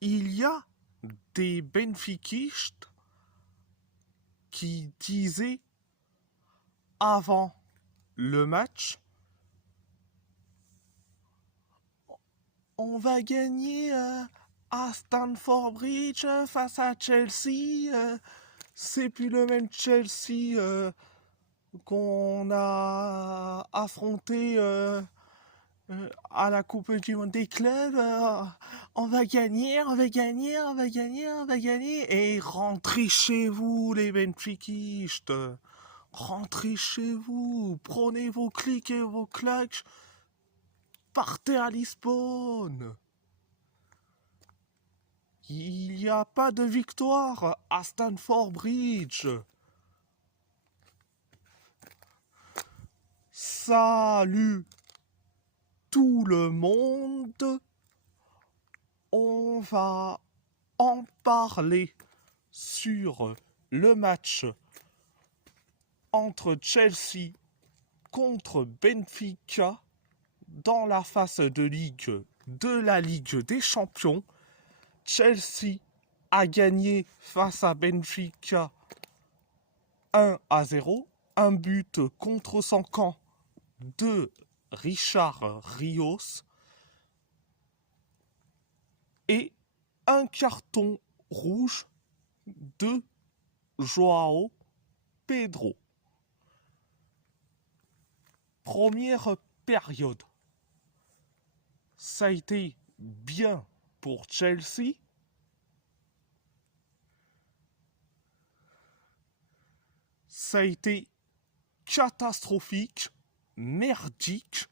il y a des benfiquistes qui disaient avant le match, on va gagner à Stamford Bridge face à Chelsea. C'est plus le même Chelsea qu'on a affronté à la Coupe du Monde des clubs. On va gagner, on va gagner, on va gagner, on va gagner. Et rentrez chez vous, les benfiquistes. Rentrez chez vous. Prenez vos clics et vos claques. Partez à Lisbonne. Il n'y a pas de victoire à Stamford Bridge. Salut tout le monde. On va en parler sur le match entre Chelsea contre Benfica dans la phase de Ligue de la Ligue des Champions. Chelsea a gagné face à Benfica 1-0, un but contre son camp de Richard Rios et un carton rouge de Joao Pedro. Première période, ça a été bien pour Chelsea. Ça a été catastrophique, merdique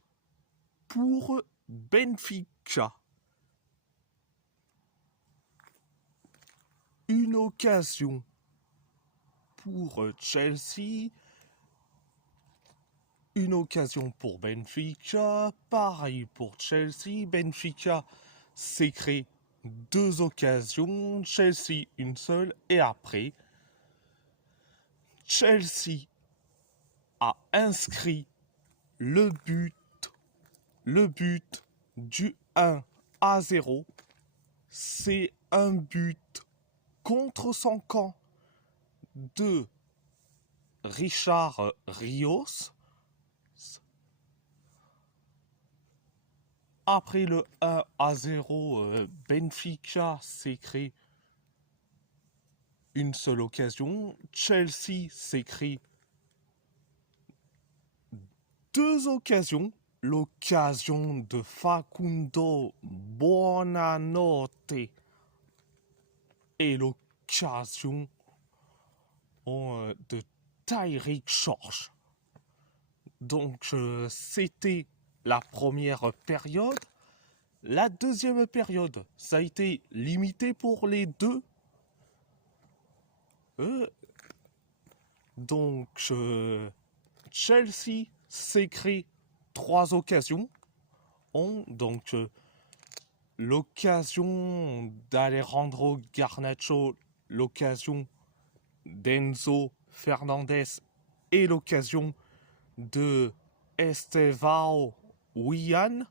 pour Benfica. Une occasion pour Chelsea, une occasion pour Benfica, pareil pour Chelsea. Benfica s'est créé 2 occasions, Chelsea une seule, et après, Chelsea a inscrit le but du 1-0. C'est un but contre son camp de Richard Rios. Après le 1-0, Benfica s'est créé une seule occasion. Chelsea s'est créé 2 occasions. L'occasion de Facundo Buonanotte et l'occasion de Tyreek George. Donc c'était la première période. La deuxième période, ça a été limité pour les deux. Donc Chelsea s'est créé 3 occasions. Donc l'occasion d'Alejandro Garnacho, l'occasion d'Enzo Fernandez et l'occasion de Estevão Willian.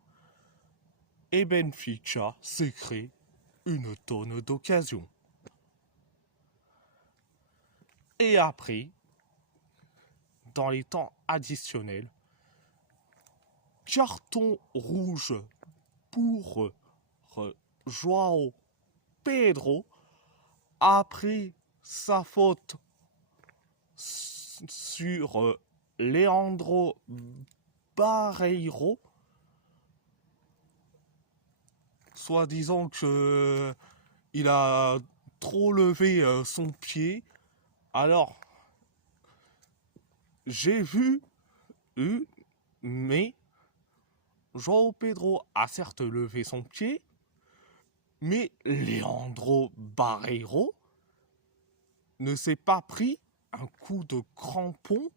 Et Benfica s'est créé une tonne d'occasions. Et après, dans les temps additionnels, carton rouge pour Joao Pedro après sa faute sur Leandro Barreiro, soi-disant que il a trop levé son pied. Alors, j'ai vu, mais Joao Pedro a certes levé son pied, mais Leandro Barreiro ne s'est pas pris un coup de crampon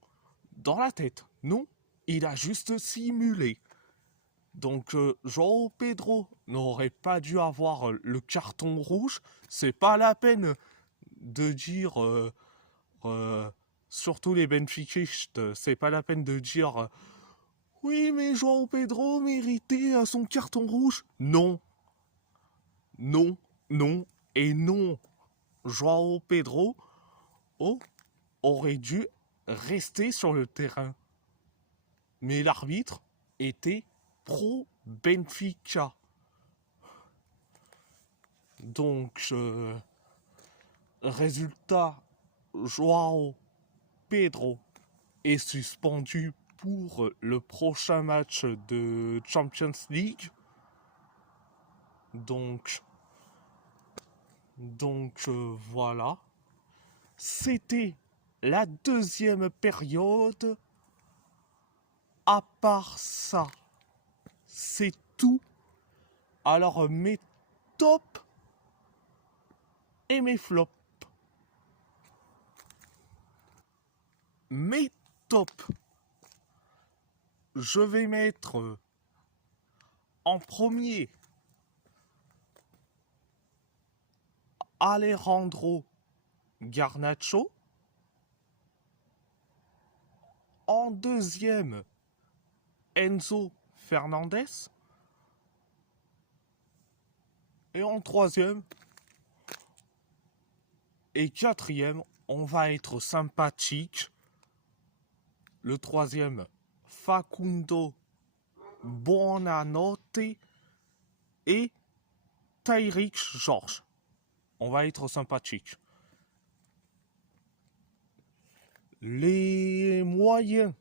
dans la tête. Non, il a juste simulé. Donc Joao Pedro n'aurait pas dû avoir le carton rouge. C'est pas la peine de dire, surtout les benfiquistes, c'est pas la peine de dire oui mais Joao Pedro méritait son carton rouge. Non, non, Non, et non, Joao Pedro aurait dû rester sur le terrain. Mais l'arbitre était pro Benfica. Donc, résultat, Joao Pedro est suspendu pour le prochain match de Champions League. Donc voilà. C'était la deuxième période. À part ça, c'est tout. Alors mes tops et mes flops. Mes tops. Je vais mettre en premier Alejandro Garnacho. En deuxième, Enzo Fernandez. Et en troisième et quatrième, on va être sympathique. Le troisième, Facundo Buonanotte et Tyrick George. On va être sympathique. Les moyens.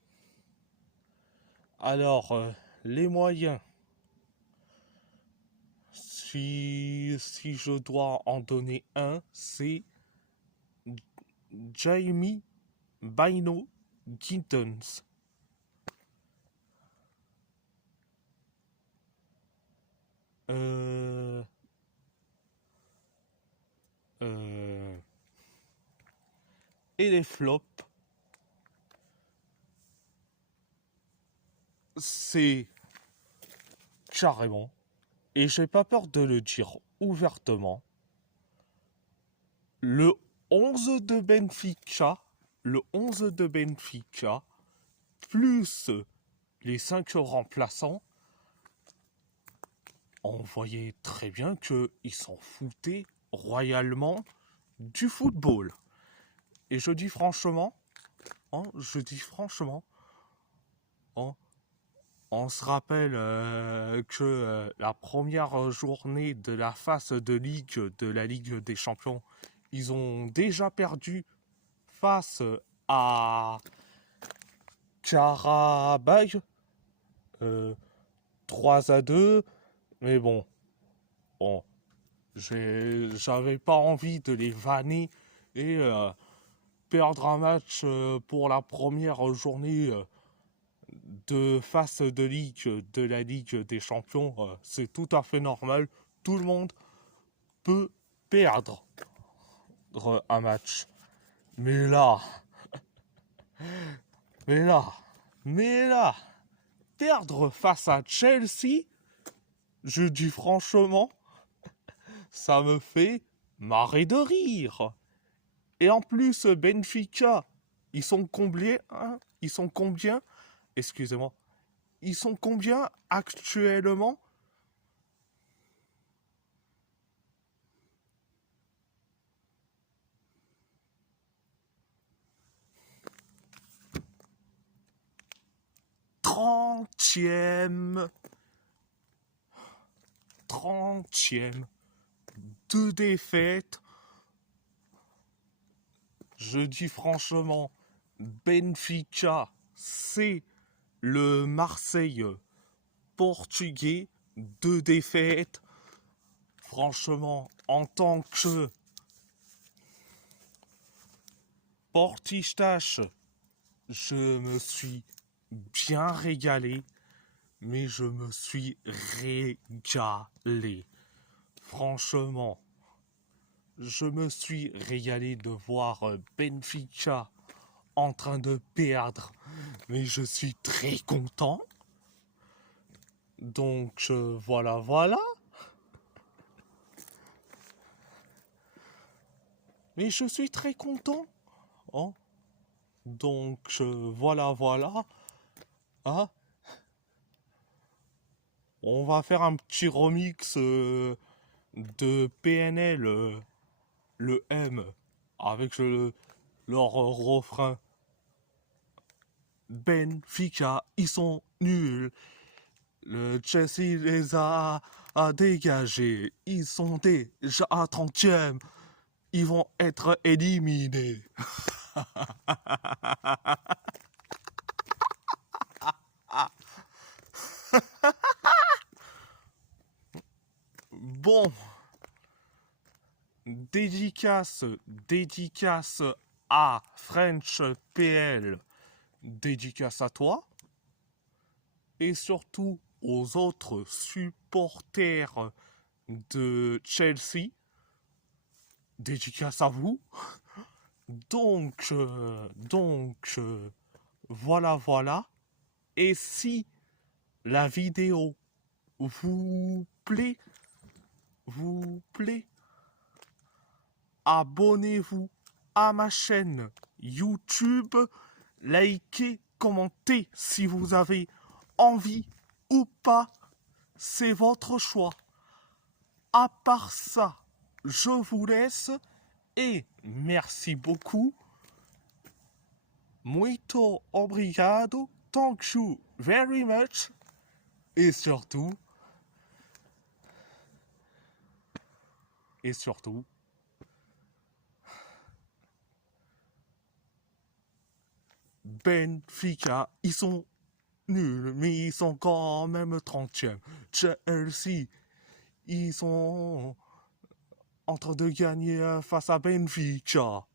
Alors, les moyens. Si je dois en donner un, c'est Jamie Bino Gittens. Et les flops, c'est carrément, et j'ai pas peur de le dire ouvertement, le 11 de Benfica, plus les 5 remplaçants, on voyait très bien qu'ils s'en foutaient royalement du football. Et je dis franchement, on se rappelle que la première journée de la phase de Ligue de la Ligue des Champions, ils ont déjà perdu face à Karabakh 3-2. Mais bon, j'avais pas envie de les vanner et perdre un match pour la première journée de phase de Ligue de la Ligue des Champions, c'est tout à fait normal. Tout le monde peut perdre un match. Mais là, perdre face à Chelsea, je dis franchement, ça me fait marrer de rire. Et en plus, Benfica, ils sont combien, hein? Ils sont combien? Excusez-moi. Ils sont combien actuellement? Trentième. 30e. 2 défaites. Je dis franchement, Benfica, c'est le Marseille portugais. 2 défaites. Franchement, en tant que portistache, je me suis bien régalé. Mais je me suis régalé. Franchement, je me suis régalé de voir Benfica en train de perdre. Mais je suis très content. Donc voilà. Mais je suis très content. Hein. Donc voilà. Hein. On va faire un petit remix de PNL, le M, avec leur refrain. Benfica, ils sont nuls. Le Chelsea les a dégagés. Ils sont déjà à 30e. Ils vont être éliminés. Bon, dédicace à French PL, dédicace à toi, et surtout aux autres supporters de Chelsea, dédicace à vous. Donc, voilà. Et si la vidéo vous plaît, abonnez-vous à ma chaîne YouTube, likez, commentez si vous avez envie ou pas, c'est votre choix. À part ça, je vous laisse et merci beaucoup. Muito obrigado, thank you very much et surtout, Benfica, ils sont nuls, mais ils sont quand même 30e. Chelsea, ils sont en train de gagner face à Benfica.